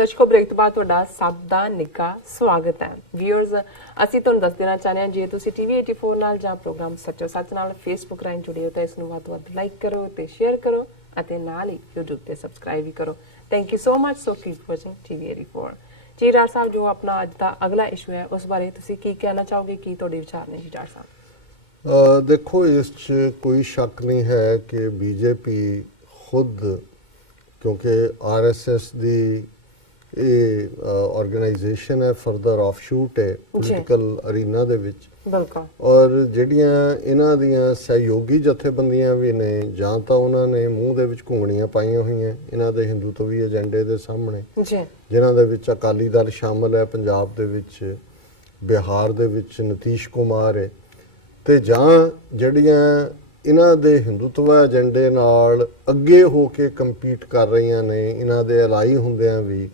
दर्शकों ब्रेक तो बाद तुहाडा सब दा निੱਘਾ स्वागत है। व्यूअर्स ਅਸੀਂ ਤੁਹਾਨੂੰ ਦੱਸ ਦੇਣਾ ਚਾਹੁੰਦੇ ਹਾਂ ਜੇ ਤੁਸੀਂ TV 84 ਨਾਲ ਜਾਂ ਪ੍ਰੋਗਰਾਮ ਸੱਚੋ ਸੱਚ ਨਾਲ ਫੇਸਬੁੱਕ ਰਾਹੀਂ ਜੁੜੇ ਹੋ ਤਾਂ ਇਸ ਨੂੰ ਵੱਧ ਤੋਂ ਵੱਧ ਲਾਈਕ ਕਰੋ ਤੇ ਸ਼ੇਅਰ ਕਰੋ ਅਤੇ ਨਾਲ ਹੀ YouTube ਤੇ ਸਬਸਕ੍ਰਾਈਬ ਵੀ ਕਰੋ। Thank you so much. So keep watching TV 84। ਜੀ ਡਾਕਟਰ ਸਾਹਿਬ ਜੋ ਆਪਣਾ ਅੱਜ ਦਾ ਅਗਲਾ ਇਸ਼ੂ ਹੈ ਉਸ ਬਾਰੇ ਤੁਸੀਂ ਕੀ ਕਹਿਣਾ ਚਾਹੋਗੇ, ਕੀ ਤੁਹਾਡੇ ਵਿਚਾਰ ਨੇ ਜੀ ਡਾਕਟਰ ਸਾਹਿਬ? देखो इस कोई शक नहीं है कि बीजेपी खुद क्योंकि RSS दी ऑर्गेनाइजेशन है फरदर ऑफशूट है पोलिटिकल अरीना दे विच बिल्कुल और ਜਿਹੜੀਆਂ ਇਹਨਾਂ ਦੀਆਂ ਸਹਿਯੋਗੀ ਜਥੇਬੰਦੀਆਂ ਵੀ ਨੇ ਜਾਂ ਤਾਂ ਉਹਨਾਂ ਨੇ ਮੂੰਹ ਦੇ ਵਿੱਚ ਘੁੰਗਣੀਆਂ ਪਾਈਆਂ ਹੋਈਆਂ ਇਹਨਾਂ ਦੇ ਹਿੰਦੂਤਵੀ ਏਜੰਡੇ ਦੇ ਸਾਹਮਣੇ ਜੀ ਜਿਨ੍ਹਾਂ ਦੇ ਵਿੱਚ ਅਕਾਲੀ ਦਲ ਸ਼ਾਮਲ ਹੈ, ਪੰਜਾਬ ਦੇ ਵਿੱਚ ਬਿਹਾਰ ਦੇ ਵਿੱਚ ਨਤੀਸ਼ ਕੁਮਾਰ ਹੈ ਤੇ ਜਾਂ ਜਿਹੜੀਆਂ ਇਹਨਾਂ ਦੇ ਹਿੰਦੂਤਵ ਏਜੰਡੇ ਨਾਲ ਅੱਗੇ ਹੋ ਕੇ ਕੰਪੀਟ ਕਰ ਰਹੀਆਂ ਨੇ ਇਹਨਾਂ ਦੇ ਅਲਾਈ ਹੁੰਦਿਆਂ ਵੀ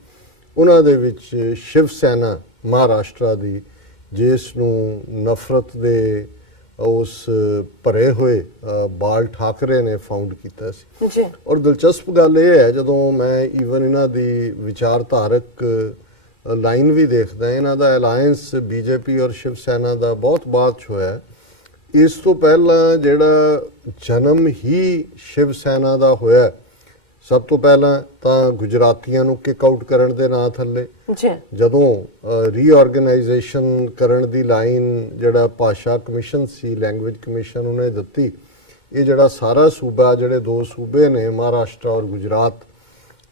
ਉਹਨਾਂ ਦੇ ਵਿੱਚ ਸ਼ਿਵ ਸੈਨਾ ਮਹਾਰਾਸ਼ਟਰ ਦੀ ਜਿਸ ਨੂੰ ਨਫ਼ਰਤ ਦੇ ਉਸ ਭਰੇ ਹੋਏ ਬਾਲ ਠਾਕਰੇ ਨੇ ਫਾਊਂਡ ਕੀਤਾ ਸੀ ਜੀ। ਔਰ ਦਿਲਚਸਪ ਗੱਲ ਇਹ ਹੈ ਜਦੋਂ ਮੈਂ ਈਵਨ ਇਹਨਾਂ ਦੀ ਵਿਚਾਰਧਾਰਕ ਲਾਈਨ ਵੀ ਦੇਖਦਾ ਇਹਨਾਂ ਦਾ ਅਲਾਈਅੰਸ ਬੀਜੇਪੀ ਔਰ ਸ਼ਿਵ ਸੈਨਾ ਦਾ ਬਹੁਤ ਬਾਅਦ 'ਚ ਹੋਇਆ। ਇਸ ਤੋਂ ਪਹਿਲਾਂ ਜਿਹੜਾ ਜਨਮ ਹੀ ਸ਼ਿਵ ਸੈਨਾ ਦਾ ਹੋਇਆ ਸਭ ਤੋਂ ਪਹਿਲਾਂ ਤਾਂ ਗੁਜਰਾਤੀਆਂ ਨੂੰ ਕਿਕ ਆਊਟ ਕਰਨ ਦੇ ਨਾਂ ਥੱਲੇ ਜਦੋਂ ਰੀਆਰਗੇਨਾਈਜੇਸ਼ਨ ਕਰਨ ਦੀ ਲਾਈਨ ਜਿਹੜਾ ਭਾਸ਼ਾ ਕਮਿਸ਼ਨ ਸੀ, ਲੈਂਗੁਏਜ ਕਮਿਸ਼ਨ ਉਹਨੇ ਦਿੱਤੀ, ਇਹ ਜਿਹੜਾ ਸਾਰਾ ਸੂਬਾ ਜਿਹੜੇ ਦੋ ਸੂਬੇ ਨੇ ਮਹਾਰਾਸ਼ਟਰ ਔਰ ਗੁਜਰਾਤ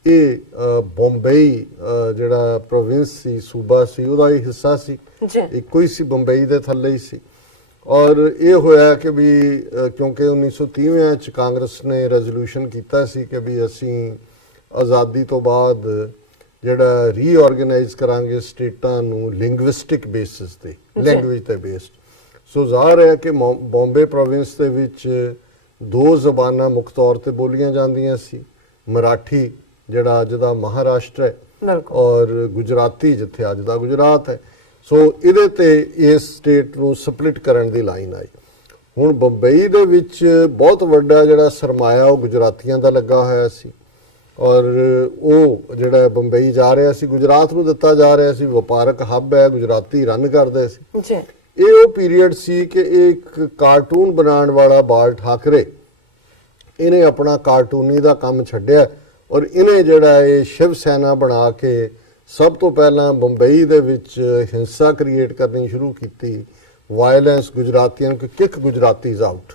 ਇਹ ਬੰਬਈ ਜਿਹੜਾ ਪ੍ਰੋਵਿੰਸ ਸੀ ਸੂਬਾ ਸੀ ਉਹਦਾ ਹੀ ਹਿੱਸਾ ਸੀ, ਇੱਕੋ ਹੀ ਸੀ, ਬੰਬਈ ਦੇ ਥੱਲੇ ਹੀ ਸੀ। ਔਰ ਇਹ ਹੋਇਆ ਕਿ ਵੀ ਕਿਉਂਕਿ 1930 ਚ ਕਾਂਗਰਸ ਨੇ ਰੈਜ਼ੋਲੂਸ਼ਨ ਕੀਤਾ ਸੀ ਕਿ ਵੀ ਅਸੀਂ ਆਜ਼ਾਦੀ ਤੋਂ ਬਾਅਦ ਜਿਹੜਾ ਰੀਆਰਗੇਨਾਈਜ਼ ਕਰਾਂਗੇ ਸਟੇਟਾਂ ਨੂੰ ਲਿੰਗੁਇਸਟਿਕ ਬੇਸਿਸ ਤੇ, ਲੈਂਗੁਏਜ ਤੇ ਬੇਸਡ। ਸੋ ਜ਼ਾਹਰ ਹੈ ਕਿ ਬੰਬੇ ਪ੍ਰੋਵਿੰਸ ਦੇ ਵਿੱਚ ਦੋ ਜ਼ਬਾਨਾਂ ਮੁੱਖ ਤੌਰ ਤੇ ਬੋਲੀਆਂ ਜਾਂਦੀਆਂ ਸੀ, ਮਰਾਠੀ ਜਿਹੜਾ ਅੱਜ ਦਾ ਮਹਾਰਾਸ਼ਟਰ ਹੈ ਔਰ ਗੁਜਰਾਤੀ ਜਿੱਥੇ ਅੱਜ ਦਾ ਗੁਜਰਾਤ ਹੈ। ਸੋ ਇਹਦੇ ਤੇ ਇਸ ਸਟੇਟ ਨੂੰ ਸਪਲਿਟ ਕਰਨ ਦੀ ਲਾਈਨ ਆਈ। ਹੁਣ ਬੰਬਈ ਦੇ ਵਿੱਚ ਬਹੁਤ ਵੱਡਾ ਜਿਹੜਾ ਸਰਮਾਇਆ ਉਹ ਗੁਜਰਾਤੀਆਂ ਦਾ ਲੱਗਾ ਹੋਇਆ ਸੀ ਔਰ ਉਹ ਜਿਹੜਾ ਬੰਬਈ ਜਾ ਰਿਹਾ ਸੀ ਗੁਜਰਾਤ ਨੂੰ ਦਿੱਤਾ ਜਾ ਰਿਹਾ ਸੀ, ਵਪਾਰਕ ਹੱਬ ਹੈ, ਗੁਜਰਾਤੀ ਰਨ ਕਰਦੇ ਸੀ। ਇਹ ਉਹ ਪੀਰੀਅਡ ਸੀ ਕਿ ਇੱਕ ਕਾਰਟੂਨ ਬਣਾਉਣ ਵਾਲਾ ਬਾਲ ਠਾਕਰੇ ਇਹਨੇ ਆਪਣਾ ਕਾਰਟੂਨੀ ਦਾ ਕੰਮ ਛੱਡਿਆ ਔਰ ਇਹਨੇ ਜਿਹੜਾ ਇਹ ਸ਼ਿਵ ਸੈਨਾ ਬਣਾ ਕੇ ਸਭ ਤੋਂ ਪਹਿਲਾਂ ਬੰਬਈ ਦੇ ਵਿੱਚ ਹਿੰਸਾ ਕ੍ਰੀਏਟ ਕਰਨੀ ਸ਼ੁਰੂ ਕੀਤੀ, ਵਾਇਲੈਂਸ ਗੁਜਰਾਤੀਆਂ ਨੂੰ ਕਿਕ ਗੁਜਰਾਤੀਜ਼ ਆਊਟ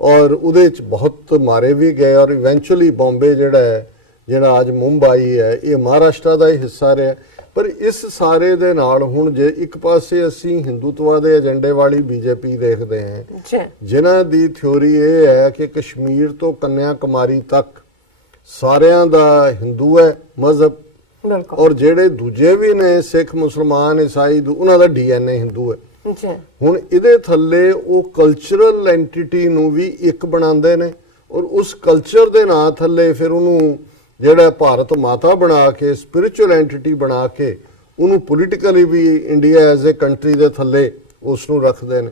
ਔਰ ਉਹਦੇ ਚ ਬਹੁਤ ਮਾਰੇ ਵੀ ਗਏ ਔਰ ਇਵੈਂਚੁਅਲੀ ਬੰਬੇ ਜਿਹੜਾ ਅੱਜ ਮੁੰਬਈ ਹੈ ਇਹ ਮਹਾਰਾਸ਼ਟਰ ਦਾ ਹੀ ਹਿੱਸਾ ਰਿਹਾ। ਪਰ ਇਸ ਸਾਰੇ ਦੇ ਨਾਲ ਹੁਣ ਜੇ ਇੱਕ ਪਾਸੇ ਅਸੀਂ ਹਿੰਦੂਤਵਾ ਦੇ ਏਜੰਡੇ ਵਾਲੀ ਬੀਜੇਪੀ ਦੇਖਦੇ ਹਾਂ ਜਿਨ੍ਹਾਂ ਦੀ ਥਿਉਰੀ ਇਹ ਹੈ ਕਿ ਕਸ਼ਮੀਰ ਤੋਂ ਕੰਨਿਆ ਕੁਮਾਰੀ ਤੱਕ ਸਾਰਿਆਂ ਦਾ ਹਿੰਦੂ ਹੈ ਮਜ਼ਹਬ ਔਰ ਜਿਹੜੇ ਦੂਜੇ ਵੀ ਨੇ ਸਿੱਖ ਮੁਸਲਮਾਨ ਈਸਾਈ ਉਹਨਾਂ ਦਾ DNA ਹਿੰਦੂ ਹੈ। ਹੁਣ ਇਹਦੇ ਥੱਲੇ ਉਹ ਕਲਚਰਲ ਐਂਟੀਟੀ ਨੂੰ ਵੀ ਇੱਕ ਬਣਾਉਂਦੇ ਨੇ ਔਰ ਉਸ ਕਲਚਰ ਦੇ ਨਾਂ ਥੱਲੇ ਫਿਰ ਉਹਨੂੰ ਜਿਹੜਾ ਭਾਰਤ ਮਾਤਾ ਬਣਾ ਕੇ ਸਪਿਰਿਚੁਅਲ ਐਂਟੀਟੀ ਬਣਾ ਕੇ ਉਹਨੂੰ ਪੋਲੀਟੀਕਲੀ ਵੀ ਇੰਡੀਆ ਐਜ਼ ਏ ਕੰਟਰੀ ਦੇ ਥੱਲੇ ਉਸ ਨੂੰ ਰੱਖਦੇ ਨੇ।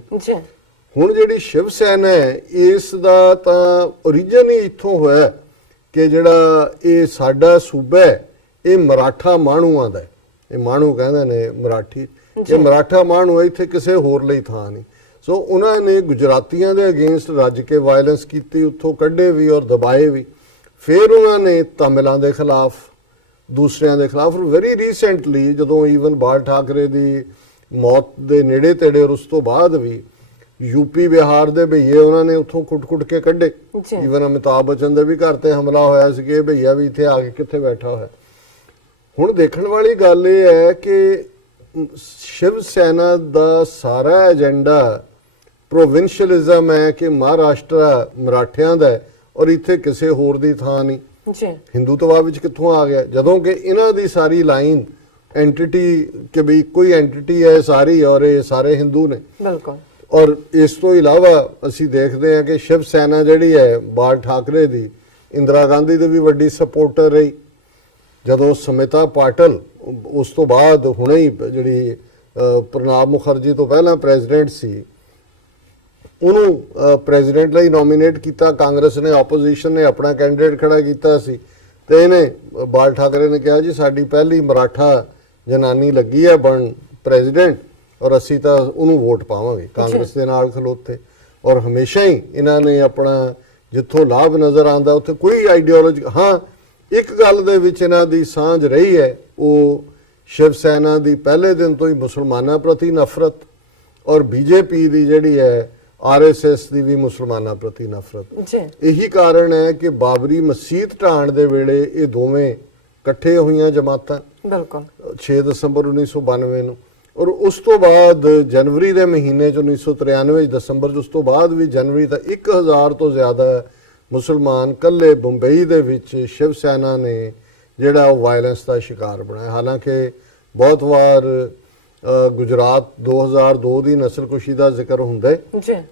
ਹੁਣ ਜਿਹੜੀ ਸ਼ਿਵ ਸੈਨਾ ਹੈ ਇਸ ਦਾ ਤਾਂ ਓਰੀਜਨ ਹੀ ਇੱਥੋਂ ਹੋਇਆ ਕਿ ਜਿਹੜਾ ਇਹ ਸਾਡਾ ਸੂਬਾ ਹੈ ਇਹ ਮਰਾਠਾ ਮਾਣੂਆਂ ਦਾ, ਇਹ ਮਾਣੂ ਕਹਿੰਦੇ ਨੇ ਮਰਾਠੀ, ਇਹ ਮਰਾਠਾ ਮਾਣੂ ਇੱਥੇ ਕਿਸੇ ਹੋਰ ਲਈ ਥਾਂ ਨਹੀਂ। ਸੋ ਉਹਨਾਂ ਨੇ ਗੁਜਰਾਤੀਆਂ ਦੇ ਅਗੇਂਸਟ ਰੱਜ ਕੇ ਵਾਇਲੈਂਸ ਕੀਤੀ, ਉੱਥੋਂ ਕੱਢੇ ਵੀ ਔਰ ਦਬਾਏ ਵੀ। ਫਿਰ ਉਹਨਾਂ ਨੇ ਤਮਿਲਾਂ ਦੇ ਖਿਲਾਫ, ਦੂਸਰਿਆਂ ਦੇ ਖਿਲਾਫ, ਵੈਰੀ ਰੀਸੈਂਟਲੀ ਜਦੋਂ ਈਵਨ ਬਾਲ ਠਾਕਰੇ ਦੀ ਮੌਤ ਦੇ ਨੇੜੇ ਤੇੜੇ ਔਰ ਉਸ ਤੋਂ ਬਾਅਦ ਵੀ ਯੂਪੀ ਬਿਹਾਰ ਦੇ ਭਈਏ ਉਹਨਾਂ ਨੇ ਉੱਥੋਂ ਕੁੱਟ ਕੇ ਕੱਢੇ। ਈਵਨ ਅਮਿਤਾਭ ਬੱਚਨ ਦੇ ਵੀ ਘਰ ਤੇ ਹਮਲਾ ਹੋਇਆ ਸੀ ਕਿ ਇਹ ਭਈਆ ਵੀ ਇੱਥੇ ਆ ਕੇ ਕਿੱਥੇ ਬੈਠਾ ਹੋਇਆ। ਹੁਣ ਦੇਖਣ ਵਾਲੀ ਗੱਲ ਇਹ ਹੈ ਕਿ ਸ਼ਿਵ ਸੈਨਾ ਦਾ ਸਾਰਾ ਏਜੰਡਾ ਪ੍ਰੋਵਿੰਸ਼ੀਅਲਿਜ਼ਮ ਹੈ ਕਿ ਮਹਾਰਾਸ਼ਟਰ ਮਰਾਠਿਆਂ ਦਾ ਔਰ ਇੱਥੇ ਕਿਸੇ ਹੋਰ ਦੀ ਥਾਂ ਨਹੀਂ। ਹਿੰਦੂਤਵਾ ਵਿੱਚ ਕਿੱਥੋਂ ਆ ਗਿਆ ਜਦੋਂ ਕਿ ਇਹਨਾਂ ਦੀ ਸਾਰੀ ਲਾਈਨ ਐਂਟੀਟੀ ਕਿ ਵੀ ਕੋਈ ਐਂਟੀਟੀ ਹੈ ਸਾਰੀ ਔਰ ਇਹ ਸਾਰੇ ਹਿੰਦੂ ਨੇ। ਬਿਲਕੁਲ। ਔਰ ਇਸ ਤੋਂ ਇਲਾਵਾ ਅਸੀਂ ਦੇਖਦੇ ਹਾਂ ਕਿ ਸ਼ਿਵ ਸੈਨਾ ਜਿਹੜੀ ਹੈ ਬਾਲ ਠਾਕਰੇ ਦੀ ਇੰਦਰਾ ਗਾਂਧੀ ਦੀ ਵੀ ਵੱਡੀ ਸਪੋਰਟਰ ਰਹੀ। ਜਦੋਂ ਸਮਿਤਾ ਪਾਟਲ ਉਸ ਤੋਂ ਬਾਅਦ ਹੁਣੇ ਹੀ ਜਿਹੜੀ ਪ੍ਰਣਾਬ ਮੁਖਰਜੀ ਤੋਂ ਪਹਿਲਾਂ ਪ੍ਰੈਜ਼ੀਡੈਂਟ ਸੀ ਉਹਨੂੰ ਪ੍ਰੈਜ਼ੀਡੈਂਟ ਲਈ ਨੋਮੀਨੇਟ ਕੀਤਾ ਕਾਂਗਰਸ ਨੇ, ਆਪੋਜੀਸ਼ਨ ਨੇ ਆਪਣਾ ਕੈਂਡੀਡੇਟ ਖੜਾ ਕੀਤਾ ਸੀ ਤੇ ਇਹਨੇ ਬਾਲ ਠਾਕਰੇ ਨੇ ਕਿਹਾ ਜੀ ਸਾਡੀ ਪਹਿਲੀ ਮਰਾਠਾ ਜਨਾਨੀ ਲੱਗੀ ਹੈ ਬਣ ਪ੍ਰੈਜ਼ੀਡੈਂਟ ਔਰ ਅਸੀਂ ਤਾਂ ਉਹਨੂੰ ਵੋਟ ਪਾਵਾਂਗੇ। ਕਾਂਗਰਸ ਦੇ ਨਾਲ ਖਲੋਤੇ ਔਰ ਹਮੇਸ਼ਾ ਹੀ ਇਹਨਾਂ ਨੇ ਆਪਣਾ ਜਿੱਥੋਂ ਲਾਭ ਨਜ਼ਰ ਆਉਂਦਾ ਉੱਥੇ ਕੋਈ ਆਈਡੀਓਲੋਜੀ, ਹਾਂ ਇੱਕ ਗੱਲ ਦੇ ਵਿੱਚ ਇਹਨਾਂ ਦੀ ਸਾਂਝ ਰਹੀ ਹੈ, ਉਹ ਸ਼ਿਵ ਸੈਨਾ ਦੀ ਪਹਿਲੇ ਦਿਨ ਤੋਂ ਹੀ ਮੁਸਲਮਾਨਾਂ ਪ੍ਰਤੀ ਨਫ਼ਰਤ ਔਰ ਬੀਜੇਪੀ ਦੀ ਜਿਹੜੀ ਹੈ ਆਰਐਸਐਸ ਦੀ ਵੀ ਮੁਸਲਮਾਨਾਂ ਪ੍ਰਤੀ ਨਫ਼ਰਤ। ਇਹੀ ਕਾਰਨ ਹੈ ਕਿ ਬਾਬਰੀ ਮਸਜਿਦ ਢਾਣ ਦੇ ਵੇਲੇ ਇਹ ਦੋਵੇਂ ਇਕੱਠੇ ਹੋਈਆਂ ਜਮਾਤਾਂ, ਬਿਲਕੁਲ 6 ਦਸੰਬਰ 1992 ਨੂੰ, ਔਰ ਉਸ ਤੋਂ ਬਾਅਦ ਜਨਵਰੀ ਦੇ ਮਹੀਨੇ 'ਚ 1993 ਦਸੰਬਰ 'ਚ, ਉਸ ਤੋਂ ਬਾਅਦ ਵੀ ਜਨਵਰੀ ਤੱਕ 1000 ਤੋਂ ਜ਼ਿਆਦਾ ਮੁਸਲਮਾਨ ਕੱਲੇ ਬੰਬਈ ਦੇ ਵਿੱਚ ਸ਼ਿਵ ਸੈਨਾ ਨੇ ਜਿਹੜਾ ਉਹ ਵਾਇਲੈਂਸ ਦਾ ਸ਼ਿਕਾਰ ਬਣਾਇਆ। ਹਾਲਾਂਕਿ ਬਹੁਤ ਵਾਰ ਗੁਜਰਾਤ 2002 ਦੀ ਨਸਲਕੁਸ਼ੀ ਦਾ ਜ਼ਿਕਰ ਹੁੰਦਾ ਹੈ,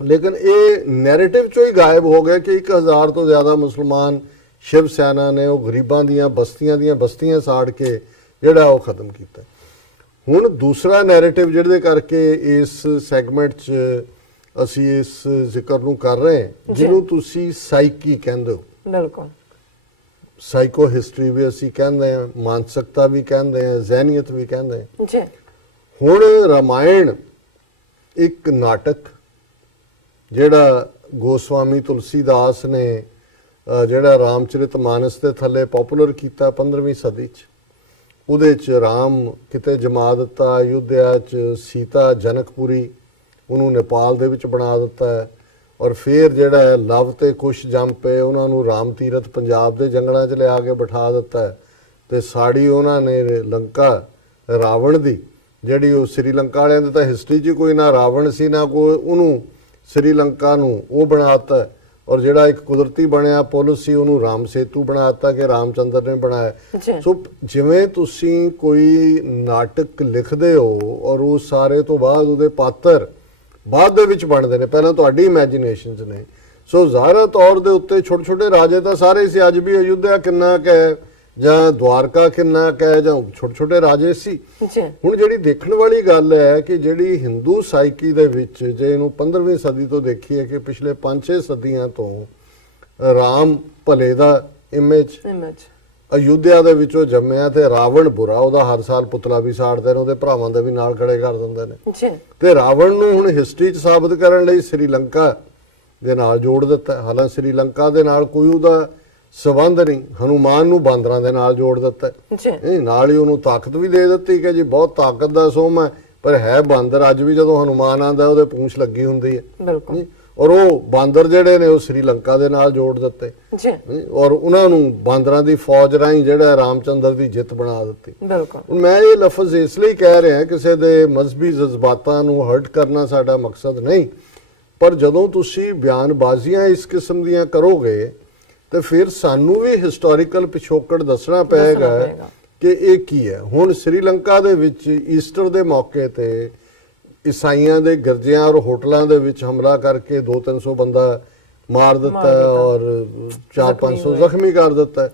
ਲੇਕਿਨ ਇਹ ਨੈਰੇਟਿਵ ਚੋਂ ਹੀ ਗਾਇਬ ਹੋ ਗਿਆ ਕਿ 1000 ਤੋਂ ਜ਼ਿਆਦਾ ਮੁਸਲਮਾਨ ਸ਼ਿਵ ਸੈਨਾ ਨੇ ਉਹ ਗਰੀਬਾਂ ਦੀਆਂ ਬਸਤੀਆਂ ਸਾੜ ਕੇ ਜਿਹੜਾ ਉਹ ਖਤਮ ਕੀਤਾ। ਹੁਣ ਦੂਸਰਾ ਨੈਰੇਟਿਵ ਜਿਹਦੇ ਕਰਕੇ ਇਸ ਸੈਗਮੈਂਟ 'ਚ ਅਸੀਂ ਇਸ ਜ਼ਿਕਰ ਨੂੰ ਕਰ ਰਹੇ ਹਾਂ, ਜਿਹਨੂੰ ਤੁਸੀਂ ਸਾਈਕੀ ਕਹਿੰਦੇ ਹੋ, ਬਿਲਕੁਲ ਸਾਈਕੋ ਹਿਸਟਰੀ ਵੀ ਅਸੀਂ ਕਹਿੰਦੇ ਹਾਂ, ਮਾਨਸਿਕਤਾ ਵੀ ਕਹਿੰਦੇ ਹਾਂ, ਜ਼ਹਿਨੀਅਤ ਵੀ ਕਹਿੰਦੇ ਹਾਂ ਜੀ। ਹੁਣ ਰਾਮਾਇਣ ਇੱਕ ਨਾਟਕ ਜਿਹੜਾ ਗੋਸਵਾਮੀ ਤੁਲਸੀਦਾਸ ਨੇ ਜਿਹੜਾ ਰਾਮਚਰਿਤ ਮਾਨਸ ਦੇ ਥੱਲੇ ਪਪੂਲਰ ਕੀਤਾ 15ਵੀਂ ਸਦੀ 'ਚ, ਉਹਦੇ 'ਚ ਰਾਮ ਕਿਤੇ ਜਮਾ ਦਿੱਤਾ ਅਯੁੱਧਿਆ 'ਚ, ਸੀਤਾ ਜਨਕਪੁਰੀ ਉਹਨੂੰ ਨੇਪਾਲ ਦੇ ਵਿੱਚ ਬਣਾ ਦਿੱਤਾ ਹੈ, ਔਰ ਫਿਰ ਜਿਹੜਾ ਹੈ ਲਵ ਤੇ ਕੁਸ਼ ਜੰਮ ਪਏ, ਉਹਨਾਂ ਨੂੰ ਰਾਮ ਤੀਰਥ ਪੰਜਾਬ ਦੇ ਜੰਗਲਾਂ 'ਚ ਲਿਆ ਕੇ ਬਿਠਾ ਦਿੱਤਾ ਹੈ ਤੇ ਸਾੜੀ ਉਹਨਾਂ ਨੇ ਲੰਕਾ ਰਾਵਣ ਦੀ, ਜਿਹੜੀ ਉਹ ਸ੍ਰੀਲੰਕਾ ਵਾਲਿਆਂ ਦੀ ਤਾਂ ਹਿਸਟਰੀ 'ਚ ਕੋਈ ਨਾ ਰਾਵਣ ਸੀ ਨਾ ਕੋਈ, ਉਹਨੂੰ ਸ੍ਰੀਲੰਕਾ ਨੂੰ ਉਹ ਬਣਾਤਾ, ਔਰ ਜਿਹੜਾ ਇੱਕ ਕੁਦਰਤੀ ਬਣਿਆ ਪੁਲ ਸੀ ਉਹਨੂੰ ਰਾਮ ਸੇਤੂ ਬਣਾਤਾ ਕਿ ਰਾਮਚੰਦਰ ਨੇ ਬਣਾਇਆ। ਸੋ ਜਿਵੇਂ ਤੁਸੀਂ ਕੋਈ ਨਾਟਕ ਲਿਖਦੇ ਹੋ ਔਰ ਉਹ ਸਾਰੇ ਤੋਂ ਬਾਅਦ ਉਹਦੇ ਪਾਤਰ ਬਾਅਦ ਦੇ ਵਿੱਚ ਬਣਦੇ ਨੇ, ਪਹਿਲਾਂ ਤੁਹਾਡੀ ਇਮੇਜਿਨੇਸ਼ਨਸ ਨੇ। ਸੋ ਜ਼ਾਹਿਰ ਤੌਰ ਦੇ ਉੱਤੇ ਛੋਟੇ ਛੋਟੇ ਰਾਜੇ ਤਾਂ ਸਾਰੇ ਸੀ, ਅੱਜ ਵੀ ਅਯੁੱਧਿਆ ਕਿੰਨਾ ਕੁ ਹੈ ਜਾਂ ਦਵਾਰਕਾ ਕਿੰਨਾ ਕੁ ਹੈ, ਜਾਂ ਛੋਟੇ ਛੋਟੇ ਰਾਜੇ ਸੀ। ਹੁਣ ਜਿਹੜੀ ਦੇਖਣ ਵਾਲੀ ਗੱਲ ਹੈ ਕਿ ਜਿਹੜੀ ਹਿੰਦੂ ਸਾਈਕੀ ਦੇ ਵਿੱਚ, ਜੇ ਇਹਨੂੰ 15ਵੀਂ ਸਦੀ ਤੋਂ ਦੇਖੀਏ ਕਿ ਪਿਛਲੇ 5-6 ਸਦੀਆਂ ਤੋਂ ਰਾਮ ਭਲੇ ਦਾ ਇਮੇਜ ਅਯੁੱਧਿਆ ਦੇ ਵਿੱਚੋਂ ਜੰਮਿਆ ਤੇ ਰਾਵਣ ਬੁਰਾ, ਉਹਦਾ ਹਰ ਸਾਲ ਪੁਤਲਾ ਵੀ ਸਾੜਦੇ ਨੇ, ਉਹਦੇ ਭਰਾਵਾਂ ਦੇ ਵੀ ਨਾਲ ਖੜੇ ਕਰ ਦਿੰਦੇ ਨੇ, ਤੇ ਰਾਵਣ ਨੂੰ ਹੁਣ ਹਿਸਟਰੀ 'ਚ ਸਾਬਤ ਕਰਨ ਲਈ ਸ੍ਰੀਲੰਕਾ ਦੇ ਨਾਲ ਜੋੜ ਦਿੱਤਾ। ਹਾਲਾਂਕਿ ਸ੍ਰੀਲੰਕਾ ਦੇ ਨਾਲ ਕੋਈ ਉਹਦਾ ਸਬੰਧ ਨਹੀਂ, ਹਨੂਮਾਨ ਨੂੰ ਬਾਂਦਰਾਂ ਦੇ ਨਾਲ ਜੋੜ ਦਿੱਤਾ, ਨਾਲ ਹੀ ਉਹਨੂੰ ਤਾਕਤ ਵੀ ਦੇ ਦਿੱਤੀ ਕਿ ਜੀ ਬਹੁਤ ਤਾਕਤ ਦਾ ਸੋਮ ਹੈ, ਪਰ ਹੈ ਬਾਂਦਰ। ਅੱਜ ਵੀ ਜਦੋਂ ਹਨੂਮਾਨ ਆਂਦਾ ਉਹਦੇ ਪੂੰਛ ਲੱਗੀ ਹੁੰਦੀ ਹੈ, ਔਰ ਉਹ ਬਾਂਦਰ ਜਿਹੜੇ ਨੇ ਉਹ ਸ੍ਰੀਲੰਕਾ ਦੇ ਨਾਲ ਜੋੜ ਦਿੱਤੇ ਔਰ ਉਹਨਾਂ ਨੂੰ ਬਾਂਦਰਾਂ ਦੀ ਫੌਜ ਰਾਹੀਂ ਜਿਹੜਾ ਰਾਮਚੰਦਰ ਦੀ ਜਿੱਤ ਬਣਾ ਦਿੱਤੀ। ਹੁਣ ਮੈਂ ਇਹ ਲਫ਼ਜ਼ ਇਸ ਲਈ ਕਹਿ ਰਿਹਾ, ਕਿਸੇ ਦੇ ਮਜ਼ਹਬੀ ਜਜ਼ਬਾਤਾਂ ਨੂੰ ਹਰਟ ਕਰਨਾ ਸਾਡਾ ਮਕਸਦ ਨਹੀਂ, ਪਰ ਜਦੋਂ ਤੁਸੀਂ ਬਿਆਨਬਾਜ਼ੀਆਂ ਇਸ ਕਿਸਮ ਦੀਆਂ ਕਰੋਗੇ ਤੇ ਫਿਰ ਸਾਨੂੰ ਵੀ ਹਿਸਟੋਰੀਕਲ ਪਿਛੋਕੜ ਦੱਸਣਾ ਪਏਗਾ ਕਿ ਇਹ ਕੀ ਹੈ। ਹੁਣ ਸ੍ਰੀਲੰਕਾ ਦੇ ਵਿੱਚ ਈਸਟਰ ਦੇ ਮੌਕੇ ਤੇ ਈਸਾਈਆਂ ਦੇ ਗਿਰਜਿਆਂ ਔਰ ਹੋਟਲਾਂ ਦੇ ਵਿੱਚ ਹਮਲਾ ਕਰਕੇ 200-300 ਬੰਦਾ ਮਾਰ ਦਿੱਤਾ ਔਰ 400-500 ਜ਼ਖਮੀ ਕਰ ਦਿੱਤਾ,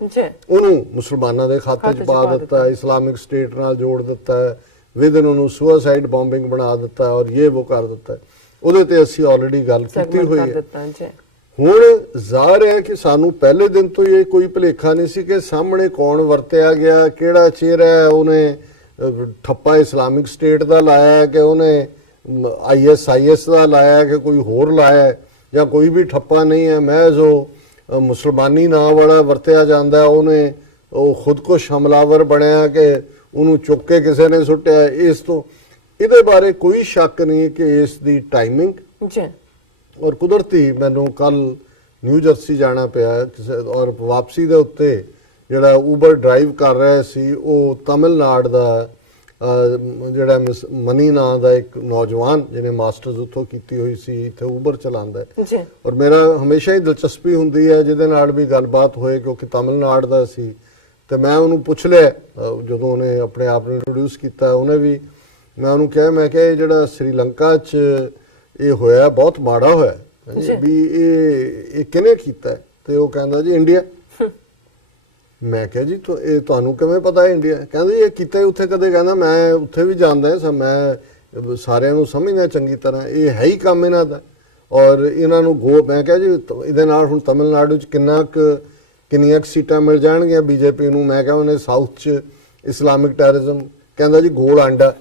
ਉਹਨੂੰ ਮੁਸਲਮਾਨਾਂ ਦੇ ਖਾਤੇ 'ਚ ਪਾ ਦਿੱਤਾ, ਇਸਲਾਮਿਕ ਸਟੇਟ ਨਾਲ ਜੋੜ ਦਿੱਤਾ, ਵਿਦਨ ਉਹਨੂੰ ਸੁਸਾਈਡ ਬੰਬਿੰਗ ਬਣਾ ਦਿੱਤਾ ਔਰ ਇਹ ਉਹ ਕਰ ਦਿੱਤਾ। ਉਹਦੇ ਤੇ ਅਸੀਂ ਆਲਰੇਡੀ ਗੱਲ ਕੀਤੀ ਹੋਈ ਹੈ। ਹੁਣ ਜ਼ਾਹਿਰ ਹੈ ਕਿ ਸਾਨੂੰ ਪਹਿਲੇ ਦਿਨ ਤੋਂ ਇਹ ਕੋਈ ਭੁਲੇਖਾ ਨਹੀਂ ਸੀ ਕਿ ਸਾਹਮਣੇ ਕੌਣ ਵਰਤਿਆ ਗਿਆ, ਕਿਹੜਾ ਚਿਹਰਾ ਹੈ, ਉਹਨੇ ਠੱਪਾ ਇਸਲਾਮਿਕ ਸਟੇਟ ਦਾ ਲਾਇਆ ਕਿ ਉਹਨੇ ISIS ਦਾ ਲਾਇਆ ਕਿ ਕੋਈ ਹੋਰ ਲਾਇਆ, ਜਾਂ ਕੋਈ ਵੀ ਠੱਪਾ ਨਹੀਂ ਹੈ, ਮੈਂ ਜੋ ਮੁਸਲਮਾਨੀ ਨਾਂ ਵਾਲਾ ਵਰਤਿਆ ਜਾਂਦਾ ਉਹਨੇ ਉਹ ਖੁਦਕੁਸ਼ ਹਮਲਾਵਰ ਬਣਿਆ ਕਿ ਉਹਨੂੰ ਚੁੱਕ ਕੇ ਕਿਸੇ ਨੇ ਸੁੱਟਿਆ। ਇਸ ਤੋਂ ਇਹਦੇ ਬਾਰੇ ਕੋਈ ਸ਼ੱਕ ਨਹੀਂ ਕਿ ਇਸ ਦੀ ਟਾਈਮਿੰਗ ਔਰ ਕੁਦਰਤੀ ਮੈਨੂੰ ਕੱਲ ਨਿਊ ਜਰਸੀ ਜਾਣਾ ਪਿਆ ਔਰ ਵਾਪਸੀ ਦੇ ਉੱਤੇ ਜਿਹੜਾ ਊਬਰ ਡਰਾਈਵ ਕਰ ਰਿਹਾ ਸੀ ਉਹ ਤਮਿਲਨਾਡੂ ਦਾ ਜਿਹੜਾ ਮਨੀ ਨਾਂ ਦਾ ਇੱਕ ਨੌਜਵਾਨ ਜਿਹਨੇ ਮਾਸਟਰਸ ਉੱਥੋਂ ਕੀਤੀ ਹੋਈ ਸੀ, ਇੱਥੇ ਊਬਰ ਚਲਾਉਂਦਾ ਹੈ ਔਰ ਮੇਰਾ ਹਮੇਸ਼ਾ ਹੀ ਦਿਲਚਸਪੀ ਹੁੰਦੀ ਹੈ ਜਿਹਦੇ ਨਾਲ ਵੀ ਗੱਲਬਾਤ ਹੋਏ ਕਿਉਂਕਿ ਤਮਿਲਨਾਡੂ ਦਾ ਸੀ। ਤੇ ਮੈਂ ਉਹਨੂੰ ਪੁੱਛ ਲਿਆ ਜਦੋਂ ਉਹਨੇ ਆਪਣੇ ਆਪ ਨੂੰ ਇੰਟਰੋਡਿਊਸ ਕੀਤਾ, ਉਹਨੇ ਵੀ ਮੈਂ ਉਹਨੂੰ ਕਿਹਾ, ਮੈਂ ਕਿਹਾ ਜਿਹੜਾ ਸ੍ਰੀਲੰਕਾ 'ਚ ਇਹ ਹੋਇਆ ਬਹੁਤ ਮਾੜਾ ਹੋਇਆ ਵੀ ਇਹ ਕਿਹਨੇ ਕੀਤਾ? ਤੇ ਉਹ ਕਹਿੰਦਾ ਜੀ ਇੰਡੀਆ। ਮੈਂ ਕਿਹਾ ਜੀ ਇਹ ਤੁਹਾਨੂੰ ਕਿਵੇਂ ਪਤਾ ਹੈ ਇੰਡੀਆ? ਕਹਿੰਦੇ ਇਹ ਕੀਤਾ ਉੱਥੇ ਕਦੇ, ਕਹਿੰਦਾ ਮੈਂ ਉੱਥੇ ਵੀ ਜਾਂਦਾ ਸਾਂ, ਮੈਂ ਸਾਰਿਆਂ ਨੂੰ ਸਮਝਦਾ ਚੰਗੀ ਤਰ੍ਹਾਂ, ਇਹ ਹੈ ਹੀ ਕੰਮ ਇਹਨਾਂ ਦਾ ਔਰ ਇਹਨਾਂ ਨੂੰ ਮੈਂ ਕਿਹਾ ਜੀ ਇਹਦੇ ਨਾਲ ਹੁਣ ਤਮਿਲਨਾਡੂ 'ਚ ਕਿੰਨਾ ਕੁ ਕਿੰਨੀਆਂ ਕੁ ਸੀਟਾਂ ਮਿਲ ਜਾਣਗੀਆਂ ਬੀਜੇਪੀ ਨੂੰ। ਮੈਂ ਕਿਹਾ ਉਹਨੇ ਸਾਊਥ 'ਚ ਇਸਲਾਮਿਕ ਟੈਰਰਿਜ਼ਮ, ਕਹਿੰਦਾ ਜੀ ਗੋਲ ਆਂਡਾ।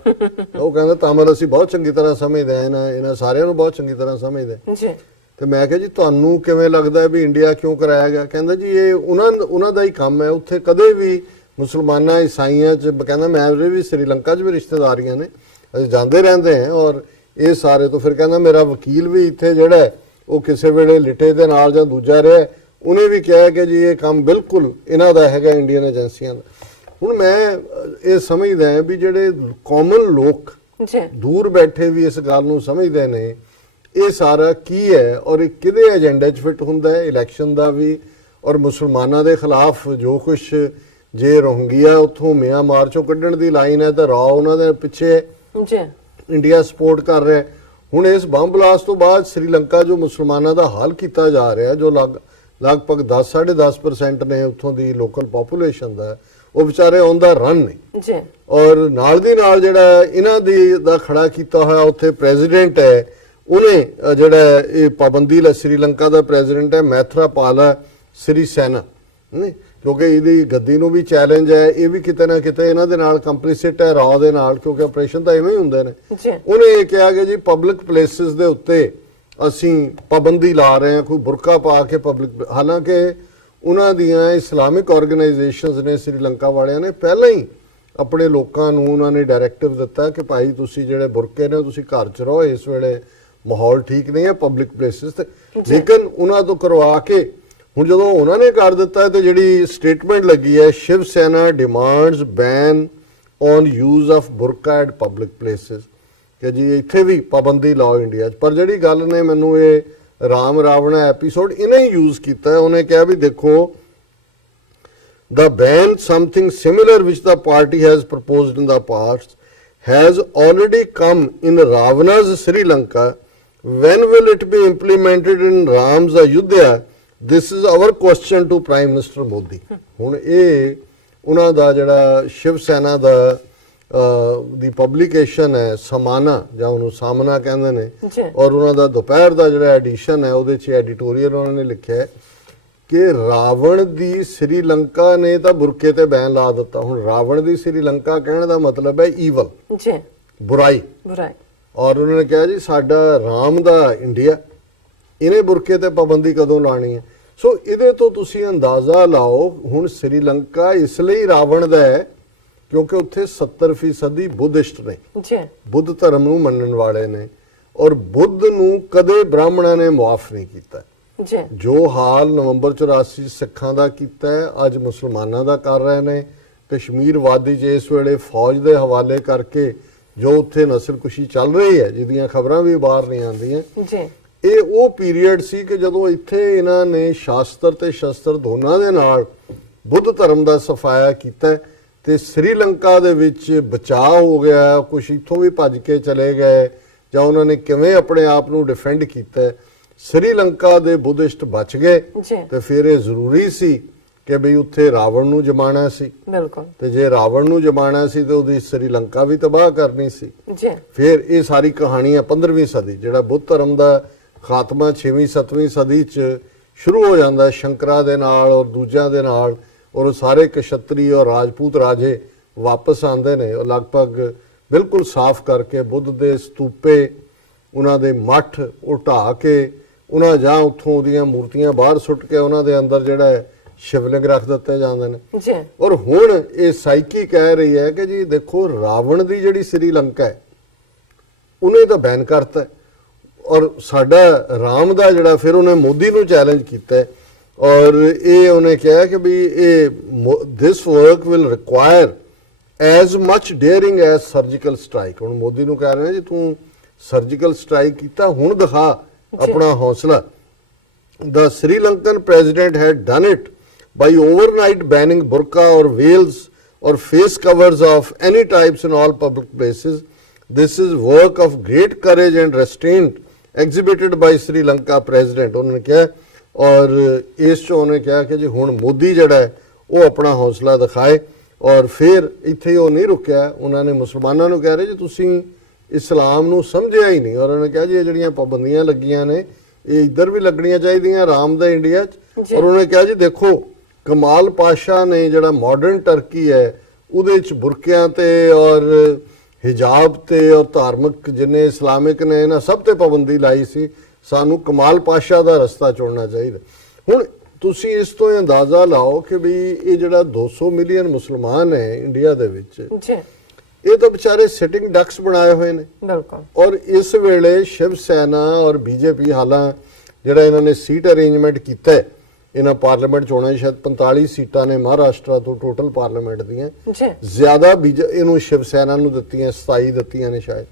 ਉਹ ਕਹਿੰਦਾ ਤਾਮਿਲ ਅਸੀਂ ਬਹੁਤ ਚੰਗੀ ਤਰ੍ਹਾਂ ਸਮਝਦੇ ਆ, ਇਹਨਾਂ ਸਾਰਿਆਂ ਨੂੰ ਬਹੁਤ ਚੰਗੀ ਤਰ੍ਹਾਂ ਸਮਝਦੇ ਜੀ। ਤੇ ਮੈਂ ਕਿਹਾ ਜੀ ਤੁਹਾਨੂੰ ਕਿਵੇਂ ਲੱਗਦਾ ਵੀ ਇੰਡੀਆ ਕਿਉਂ ਕਰਾਇਆ ਗਿਆ? ਕਹਿੰਦਾ ਜੀ ਇਹ ਉਹਨਾਂ ਦਾ ਹੀ ਕੰਮ ਹੈ। ਉੱਥੇ ਕਦੇ ਵੀ ਮੁਸਲਮਾਨਾਂ ਈਸਾਈਆਂ 'ਚ, ਕਹਿੰਦਾ ਮੇਰੇ ਵੀ ਸ੍ਰੀਲੰਕਾ 'ਚ ਵੀ ਰਿਸ਼ਤੇਦਾਰੀਆਂ ਨੇ, ਅਸੀਂ ਜਾਂਦੇ ਰਹਿੰਦੇ ਹਾਂ ਔਰ ਇਹ ਸਾਰੇ ਤੋਂ। ਫਿਰ ਕਹਿੰਦਾ ਮੇਰਾ ਵਕੀਲ ਵੀ ਇੱਥੇ ਜਿਹੜਾ ਉਹ ਕਿਸੇ ਵੇਲੇ ਲਿਟੇ ਦੇ ਨਾਲ ਜਾਂ ਦੂਜਾ ਰਿਹਾ, ਉਹਨੇ ਵੀ ਕਿਹਾ ਕਿ ਜੀ ਇਹ ਕੰਮ ਬਿਲਕੁਲ ਇਹਨਾਂ ਦਾ ਹੈਗਾ, ਇੰਡੀਅਨ ਏਜੰਸੀਆਂ ਦਾ। ਹੁਣ ਮੈਂ ਇਹ ਸਮਝਦਾ ਵੀ ਜਿਹੜੇ ਕਾਮਨ ਲੋਕ ਦੂਰ ਬੈਠੇ ਵੀ ਇਸ ਗੱਲ ਨੂੰ ਸਮਝਦੇ ਨੇ ਇਹ ਸਾਰਾ ਕੀ ਹੈ ਔਰ ਇਹ ਕਿਹਦੇ ਏਜੰਡੇ 'ਚ ਫਿੱਟ ਹੁੰਦਾ ਹੈ, ਇਲੈਕਸ਼ਨ ਦਾ ਵੀ ਔਰ ਮੁਸਲਮਾਨਾਂ ਦੇ ਖਿਲਾਫ ਜੋ ਕੁਝ, ਜੇ ਰੋਹਿੰਗਿਆ ਉੱਥੋਂ ਮਿਆਂਮਾਰ ਚੋਂ ਕੱਢਣ ਦੀ ਲਾਈਨ ਹੈ ਤਾਂ ਰਾਓ ਉਹਨਾਂ ਦੇ ਪਿੱਛੇ ਇੰਡੀਆ ਸਪੋਰਟ ਕਰ ਰਿਹਾ। ਹੁਣ ਇਸ ਬੰਬ ਬਲਾਸਟ ਤੋਂ ਬਾਅਦ ਸ੍ਰੀਲੰਕਾ ਜੋ ਮੁਸਲਮਾਨਾਂ ਦਾ ਹਾਲ ਕੀਤਾ ਜਾ ਰਿਹਾ, ਜੋ ਲਗਭਗ 10-10.5% ਨੇ ਉੱਥੋਂ ਦੀ ਲੋਕਲ ਪੋਪੂਲੇਸ਼ਨ ਦਾ, ਉਹ ਵਿਚਾਰੇ ਔਨ ਦਾ ਰਨ ਨੇ। ਔਰ ਨਾਲ ਦੀ ਨਾਲ ਜਿਹੜਾ ਇਹਨਾਂ ਦਾ ਖੜਾ ਕੀਤਾ ਹੋਇਆ ਉੱਥੇ ਪ੍ਰੈਜ਼ੀਡੈਂਟ ਹੈ, ਉਹਨੇ ਜਿਹੜਾ ਇਹ ਪਾਬੰਦੀ ਸ੍ਰੀਲੰਕਾ ਦਾ ਪ੍ਰੈਜ਼ੀਡੈਂਟ ਹੈ ਮੈਥਰਾਪਾਲਾ ਸਿਰੀਸੈਨਾ, ਕਿਉਂਕਿ ਇਹਦੀ ਗੱਦੀ ਨੂੰ ਵੀ ਚੈਲੰਜ ਹੈ, ਇਹ ਵੀ ਕਿਤੇ ਨਾ ਕਿਤੇ ਇਹਨਾਂ ਦੇ ਨਾਲ ਕੰਪਲਿਸਿਟ ਹੈ ਰਾਓ ਦੇ ਨਾਲ, ਕਿਉਂਕਿ ਆਪਰੇਸ਼ਨ ਤਾਂ ਇਵੇਂ ਹੀ ਹੁੰਦੇ ਨੇ। ਉਹਨੇ ਇਹ ਕਿਹਾ ਕਿ ਜੀ ਪਬਲਿਕ ਪਲੇਸਿਸ ਦੇ ਉੱਤੇ ਅਸੀਂ ਪਾਬੰਦੀ ਲਾ ਰਹੇ ਹਾਂ, ਕੋਈ ਬੁਰਕਾ ਪਾ ਕੇ ਪਬਲਿਕ, ਹਾਲਾਂਕਿ ਉਹਨਾਂ ਦੀਆਂ ਇਸਲਾਮਿਕ ਆਰਗੇਨਾਈਜੇਸ਼ਨਸ ਨੇ ਸ੍ਰੀਲੰਕਾ ਵਾਲਿਆਂ ਨੇ ਪਹਿਲਾਂ ਹੀ ਆਪਣੇ ਲੋਕਾਂ ਨੂੰ ਉਹਨਾਂ ਨੇ ਡਾਇਰੈਕਟਿਵ ਦਿੱਤਾ ਕਿ ਭਾਈ ਤੁਸੀਂ ਜਿਹੜੇ ਬੁਰਕੇ ਨੇ ਤੁਸੀਂ ਘਰ 'ਚ ਰਹੋ, ਇਸ ਵੇਲੇ ਮਾਹੌਲ ਠੀਕ ਨਹੀਂ ਹੈ ਪਬਲਿਕ ਪਲੇਸਿਸ ਤੇ। ਲੇਕਿਨ ਉਹਨਾਂ ਤੋਂ ਕਰਵਾ ਕੇ ਹੁਣ ਜਦੋਂ ਉਹਨਾਂ ਨੇ ਕਰ ਦਿੱਤਾ ਤੇ ਜਿਹੜੀ ਸਟੇਟਮੈਂਟ ਲੱਗੀ ਹੈ, Shiv Sena demands ban on use of burqa at public places, ਕਿ ਜੀ ਇੱਥੇ ਵੀ ਪਾਬੰਦੀ ਲਾਓ ਇੰਡੀਆ 'ਚ। ਪਰ ਜਿਹੜੀ ਗੱਲ ਨੇ ਮੈਨੂੰ ਇਹ ਰਾਮ ਰਾਵਣਾ ਐਪੀਸੋਡ ਇਹਨੇ ਹੀ ਯੂਜ਼ ਕੀਤਾ ਹੈ। ਉਹਨੇ ਕਿਹਾ ਵੀ ਦੇਖੋ the ban something similar which the party has proposed in the past has already come in Ravana's Sri Lanka. When will it be implemented in Ram's Ayodhya? This is our question to Prime Minister Modi. ਹੁਣ ਇਹ ਉਹਨਾਂ ਦਾ ਜਿਹੜਾ ਸ਼ਿਵ ਸੈਨਾ ਦਾ ਦੀ publication ਹੈ ਸਮਾਨਾ, ਜਾਂ ਉਹਨੂੰ ਸਾਮਨਾ ਕਹਿੰਦੇ ਨੇ, ਔਰ ਉਹਨਾਂ ਦਾ ਦੁਪਹਿਰ ਦਾ ਜਿਹੜਾ ਐਡੀਸ਼ਨ ਹੈ ਉਹਦੇ 'ਚ ਐਡੀਟੋਰੀਅਲ ਉਹਨਾਂ ਨੇ ਲਿਖਿਆ ਹੈ ਕਿ ਰਾਵਣ ਦੀ ਸ੍ਰੀਲੰਕਾ ਨੇ ਤਾਂ ਬੁਰਕੇ ਤੇ ਬੈਨ ਲਾ ਦਿੱਤਾ। ਹੁਣ ਰਾਵਣ ਦੀ ਸ੍ਰੀਲੰਕਾ ਕਹਿਣ ਦਾ ਮਤਲਬ ਹੈ ਈਵਲ, ਬੁਰਾਈ। ਔਰ ਉਹਨਾਂ ਨੇ ਕਿਹਾ ਜੀ ਸਾਡਾ ਰਾਮ ਦਾ ਇੰਡੀਆ, ਇਹਨੇ ਬੁਰਕੇ ਤੇ ਪਾਬੰਦੀ ਕਦੋਂ ਲਾਣੀ ਹੈ? ਸੋ ਇਹਦੇ ਤੋਂ ਤੁਸੀਂ ਅੰਦਾਜ਼ਾ ਲਾਓ ਹੁਣ ਸ੍ਰੀਲੰਕਾ ਇਸ ਲਈ ਰਾਵਣ ਦਾ ਹੈ ਕਿਉਂਕਿ ਉੱਥੇ 70% ਬੁੱਧਿਸਟ ਨੇ, ਬੁੱਧ ਧਰਮ ਨੂੰ ਮੰਨਣ ਵਾਲੇ ਨੇ, ਔਰ ਬੁੱਧ ਨੂੰ ਕਦੇ ਬ੍ਰਾਹਮਣਾਂ ਨੇ ਮੁਆਫ ਨਹੀਂ ਕੀਤਾ। ਜੋ ਹਾਲ ਨਵੰਬਰ 84 ਸਿੱਖਾਂ ਦਾ ਕੀਤਾ ਹੈ ਅੱਜ ਮੁਸਲਮਾਨਾਂ ਦਾ ਕਰ ਰਹੇ ਨੇ। ਕਸ਼ਮੀਰ ਵਾਦੀ 'ਚ ਇਸ ਵੇਲੇ ਫੌਜ ਦੇ ਹਵਾਲੇ ਕਰਕੇ ਜੋ ਉੱਥੇ ਨਸਲਕੁਸ਼ੀ ਚੱਲ ਰਹੀ ਹੈ, ਜਿਹਦੀਆਂ ਖਬਰਾਂ ਵੀ ਬਾਹਰ ਨਹੀਂ ਆਉਂਦੀਆਂ, ਇਹ ਉਹ ਪੀਰੀਅਡ ਸੀ ਕਿ ਜਦੋਂ ਇੱਥੇ ਇਹਨਾਂ ਨੇ ਸ਼ਾਸਤਰ ਤੇ ਸ਼ਸਤਰ ਦੋਨਾਂ ਦੇ ਨਾਲ ਬੁੱਧ ਧਰਮ ਦਾ ਸਫਾਇਆ ਕੀਤਾ ਤੇ ਸ੍ਰੀਲੰਕਾ ਦੇ ਵਿੱਚ ਬਚਾਅ ਹੋ ਗਿਆ। ਕੁਝ ਇੱਥੋਂ ਵੀ ਭੱਜ ਕੇ ਚਲੇ ਗਏ ਜਾਂ ਉਹਨਾਂ ਨੇ ਕਿਵੇਂ ਆਪਣੇ ਆਪ ਨੂੰ ਡਿਫੈਂਡ ਕੀਤਾ। ਸ੍ਰੀਲੰਕਾ ਦੇ ਬੁੱਧਿਸਟ ਬਚ ਗਏ ਤੇ ਫਿਰ ਇਹ ਜ਼ਰੂਰੀ ਸੀ ਕਿ ਬਈ ਉੱਥੇ ਰਾਵਣ ਨੂੰ ਜਮਾਣਾ ਸੀ। ਬਿਲਕੁਲ। ਤੇ ਜੇ ਰਾਵਣ ਨੂੰ ਜਮਾਣਾ ਸੀ ਤੇ ਉਹਦੀ ਸ੍ਰੀਲੰਕਾ ਵੀ ਤਬਾਹ ਕਰਨੀ ਸੀ। ਫਿਰ ਇਹ ਸਾਰੀ ਕਹਾਣੀ ਹੈ 15ਵੀਂ ਸਦੀ, ਜਿਹੜਾ ਬੁੱਧ ਧਰਮ ਦਾ ਖਾਤਮਾ 6ਵੀਂ 7ਵੀਂ ਸਦੀ 'ਚ ਸ਼ੁਰੂ ਹੋ ਜਾਂਦਾ ਸ਼ੰਕਰਾਂ ਦੇ ਨਾਲ ਔਰ ਦੂਜਿਆਂ ਦੇ ਨਾਲ, ਔਰ ਸਾਰੇ ਕਸ਼ਤਰੀ ਔਰ ਰਾਜਪੂਤ ਰਾਜੇ ਵਾਪਸ ਆਉਂਦੇ ਨੇ ਉਹ ਲਗਭਗ ਬਿਲਕੁਲ ਸਾਫ਼ ਕਰਕੇ ਬੁੱਧ ਦੇ ਸਤੂਪੇ, ਉਹਨਾਂ ਦੇ ਮੱਠ ਉਹ ਢਾਹ ਕੇ ਉਹਨਾਂ ਜਾਂ ਉੱਥੋਂ ਉਹਦੀਆਂ ਮੂਰਤੀਆਂ ਬਾਹਰ ਸੁੱਟ ਕੇ ਉਹਨਾਂ ਦੇ ਅੰਦਰ ਜਿਹੜਾ ਸ਼ਿਵਲਿੰਗ ਰੱਖ ਦਿੱਤੇ ਜਾਂਦੇ ਨੇ। ਔਰ ਹੁਣ ਇਹ ਸਾਈਕੀ ਕਹਿ ਰਹੀ ਹੈ ਕਿ ਜੀ ਦੇਖੋ ਰਾਵਣ ਦੀ ਜਿਹੜੀ ਸ੍ਰੀਲੰਕਾ ਹੈ ਉਹਨੇ ਤਾਂ ਬੈਨ ਕਰਤਾ, ਔਰ ਸਾਡਾ ਰਾਮ ਦਾ ਜਿਹੜਾ ਫਿਰ ਉਹਨੇ ਮੋਦੀ ਨੂੰ ਚੈਲੰਜ ਕੀਤਾ ਔਰ ਇਹ ਉਹਨੇ ਕਿਹਾ ਕਿ ਵੀ ਇਹ this work will require as much daring as surgical strike. ਹੁਣ ਮੋਦੀ ਨੂੰ ਕਹਿ ਰਹੇ ਜੀ ਤੂੰ ਸਰਜੀਕਲ ਸਟ੍ਰਾਈਕ ਕੀਤਾ, ਹੁਣ ਦਿਖਾ ਆਪਣਾ ਹੌਸਲਾ। The Sri Lankan president had done it by overnight banning burqa or veils or face covers of any types in all public places. This is work of great courage and restraint exhibited by Sri Lanka president. उन्होंने कहा और इस चो उन्होंने कहा कि जी हुण मोदी जड़ा है वो अपना हौसला दिखाए। और फिर इत्थे वो नहीं रुकिया, उन्होंने मुसलमानों को कह रहे जी तुसीं इस्लाम नूं समझिया ही नहीं। और उन्होंने कहा जी ये जड़ियां पाबंदियां लगियां ने ये इधर भी लगनियां चाहिए राम दे इंडिया च। और उन्होंने कहा जी देखो ਕਮਾਲ ਪਾਸ਼ਾ ਨੇ ਜਿਹੜਾ ਮਾਡਰਨ ਟਰਕੀ ਹੈ ਉਹਦੇ ਚ ਬੁਰਕਿਆਂ ਤੇ ਔਰ ਹਿਜਾਬ ਤੇ ਔਰ ਧਾਰਮਿਕ ਜਿੰਨੇ ਇਸਲਾਮਿਕ ਨੇ ਇਹਨਾਂ ਸਭ ਤੇ ਪਾਬੰਦੀ ਲਾਈ ਸੀ। ਸਾਨੂੰ ਕਮਾਲ ਪਾਸ਼ਾ ਦਾ ਰਸਤਾ ਚੁਣਨਾ ਚਾਹੀਦਾ। ਹੁਣ ਤੁਸੀਂ ਇਸ ਤੋਂ ਅੰਦਾਜ਼ਾ ਲਾਓ ਕਿ ਵੀ ਇਹ ਜਿਹੜਾ 200 ਮਿਲੀਅਨ ਮੁਸਲਮਾਨ ਹੈ ਇੰਡੀਆ ਦੇ ਵਿੱਚ, ਜੀ ਇਹ ਤਾਂ ਵਿਚਾਰੇ ਸਿਟਿੰਗ ਡਕਸ ਬਣਾਏ ਹੋਏ ਨੇ। ਬਿਲਕੁਲ। ਔਰ ਇਸ ਵੇਲੇ ਸ਼ਿਵ ਸੈਨਾ ਔਰ ਬੀਜੇਪੀ ਹਾਲਾਂ ਜਿਹੜਾ ਇਹਨਾਂ ਨੇ ਸੀਟ ਅਰੇਂਜਮੈਂਟ ਕੀਤਾ ਹੈ, ਇਹਨਾਂ ਪਾਰਲੀਮੈਂਟ ਚੋਣਾਂ 'ਚ ਸ਼ਾਇਦ 45 ਸੀਟਾਂ ਨੇ ਮਹਾਰਾਸ਼ਟਰ ਤੋਂ ਟੋਟਲ ਪਾਰਲੀਮੈਂਟ ਦੀਆਂ, ਜੀ ਜ਼ਿਆਦਾ ਇਹਨੂੰ ਸ਼ਿਵ ਸੈਨਾ ਨੂੰ ਦਿੱਤੀਆਂ, 27 ਦਿੱਤੀਆਂ ਨੇ ਸ਼ਾਇਦ।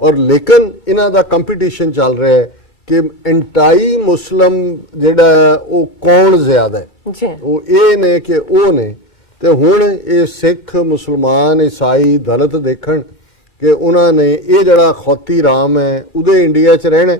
ਔਰ ਲੇਕਿਨ ਇਹਨਾਂ ਦਾ ਕੰਪੀਟੀਸ਼ਨ ਚੱਲ ਰਿਹਾ ਹੈ ਕਿ ਐਂਟਾਈ ਮੁਸਲਮ ਜਿਹੜਾ ਹੈ ਉਹ ਕੌਣ ਜ਼ਿਆਦਾ ਹੈ, ਜੀ ਉਹ ਇਹ ਨੇ ਕਿ ਉਹ ਨੇ। ਤੇ ਹੁਣ ਇਹ ਸਿੱਖ, ਮੁਸਲਮਾਨ, ਈਸਾਈ, ਦਲਿਤ ਦੇਖਣ ਕਿ ਉਹਨਾਂ ਨੇ ਇਹ ਜਿਹੜਾ ਖੌਤੀ ਰਾਮ ਹੈ ਉਹਦੇ ਇੰਡੀਆ 'ਚ ਰਹਿਣਾ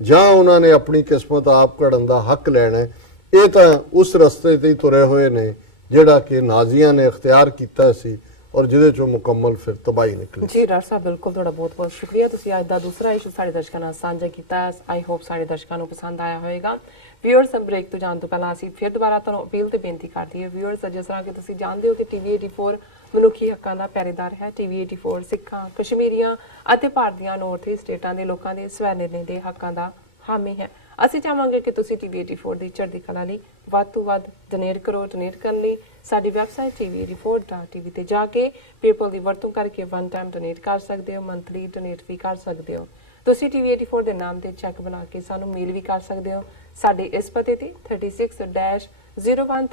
ਜਾਂ ਉਹਨਾਂ ਨੇ ਆਪਣੀ ਕਿਸਮਤ ਆਪ ਘੜਨ ਦਾ ਹੱਕ ਲੈਣਾ ਹੈ। ਇਹ ਤਾਂ ਉਸ ਰਸਤੇ ਤੇ ਹੀ ਤੁਰੇ ਹੋਏ ਨੇ ਜਿਹੜਾ ਕਿ ਨਾਜ਼ੀਆਂ ਨੇ ਇਖਤਿਆਰ ਕੀਤਾ ਸੀ ਔਰ ਜਿਹਦੇ ਚੋਂ ਮੁਕੰਮਲ ਫਿਰ ਤਬਾਹੀ ਨਿਕਲੀ। ਜੀ ਡਾਕਟਰ ਸਾਹਿਬ, ਬਿਲਕੁਲ ਤੁਹਾਡਾ ਬਹੁਤ ਬਹੁਤ ਸ਼ੁਕਰੀਆ। ਤੁਸੀਂ ਅੱਜ ਦਾ ਦੂਸਰਾ ਇਸ਼ੂ ਸਾਡੇ ਦਰਸ਼ਕਾਂ ਨਾਲ ਸਾਂਝਾ ਕੀਤਾ। ਆਈ ਹੋਪ ਸਾਡੇ ਦਰਸ਼ਕਾਂ ਨੂੰ ਪਸੰਦ ਆਇਆ ਹੋਵੇਗਾ। ਵਿਊਅਰਸ, ਬ੍ਰੇਕ ਤੋਂ ਜਾਣ ਤੋਂ ਪਹਿਲਾਂ ਅਸੀਂ ਫਿਰ ਦੁਬਾਰਾ ਤੁਹਾਨੂੰ ਅਪੀਲ ਤੇ ਬੇਨਤੀ ਕਰਦੀ ਹਾਂ। ਵਿਊਅਰਸ, ਜਿਸ ਤਰ੍ਹਾਂ ਕਿ ਤੁਸੀਂ ਜਾਣਦੇ ਹੋ ਕਿ TV 84 ਮਨੁੱਖੀ ਹੱਕਾਂ ਦਾ ਪਹਿਰੇਦਾਰ ਹੈ। TV 84 ਸਿੱਖਾਂ, ਕਸ਼ਮੀਰੀਆਂ ਅਤੇ ਭਾਰਤੀਆਂ ਨੌਰਥ ਈਸਟ ਸਟੇਟਾਂ ਦੇ ਲੋਕਾਂ ਦੇ ਸਵੈ ਨਿਰਣੇ ਦੇ ਹੱਕਾਂ ਦਾ ਹਾਮੀ ਹੈ। ਅਸੀਂ ਚਾਹਾਂਗੇ ਕਿ ਤੁਸੀਂ TV 84 ਦੀ ਚੜ੍ਹਦੀ ਕਲਾ ਲਈ ਵੱਧ ਤੋਂ ਵੱਧ ਡੋਨੇਟ ਕਰੋ। ਡੋਨੇਟ ਕਰਨ ਲਈ ਸਾਡੀ ਵੈਬਸਾਈਟ tv84.tv ਤੇ ਜਾ ਕੇ PayPal ਦੀ ਵਰਤੋਂ ਕਰਕੇ ਵਨ ਟਾਈਮ ਡੋਨੇਟ ਕਰ ਸਕਦੇ ਹੋ, ਮੰਥਲੀ ਡੋਨੇਟ ਵੀ ਕਰ ਸਕਦੇ ਹੋ। ਤੁਸੀਂ TV 84 ਦੇ ਨਾਮ ਤੇ ਚੈੱਕ ਬਣਾ ਕੇ ਸਾਨੂੰ ਮੇਲ ਵੀ ਕਰ ਸਕਦੇ ਹੋ। ਸਾਡੇ ਇਸ ਪਤੇ ਤੇ 36-01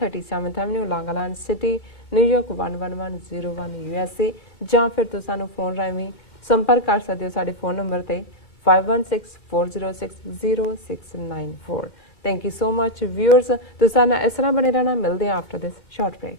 37th Avenue, Long Island City, New York 11101 USA, ਜਾਂ ਫਿਰ ਤੁਸੀਂ ਸਾਨੂੰ ਫੋਨ ਰਾਹੀਂ ਸੰਪਰਕ ਕਰ ਸਕਦੇ ਹੋ ਸਾਡੇ ਫੋਨ ਨੰਬਰ ਤੇ 5164060694। Thank you so much viewers। ਤੁਸੀਂ ਸਾਨੂੰ ਇਸ ਤਰ੍ਹਾਂ ਬਣੇ ਰਹਿਣਾ। ਮਿਲਦੇ ਹਾਂ ਆਫਟਰ ਦਿਸ ਸ਼ਾਰਟ ਬ੍ਰੇਕ।